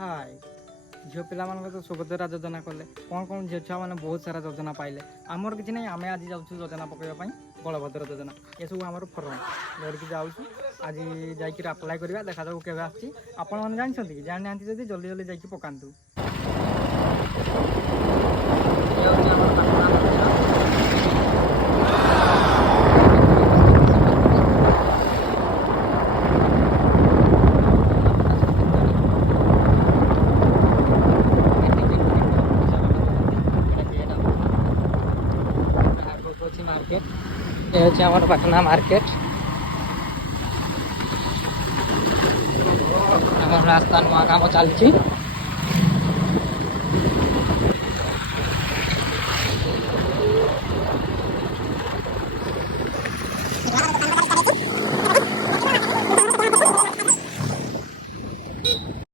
हाय झील पिला तो सुभद्रा योजना कले कौन कौन झील छुआ मैंने बहुत सारा योजना पाइले आमर किसी ना आम आज जाऊँ योजना पकड़ापी बलभद्र योजना ये सब आम फर्म धरिकी जाऊँ आज जाकि आप्लाय करवा देखा जाऊ के आपण मैंने जानते कि जाना जल्दी जल्दी जाकि पकातु मार्केट ये हচ্ছে আমার পাটনা মার্কেট আমার রাস্তা নয়া কাম চালছি।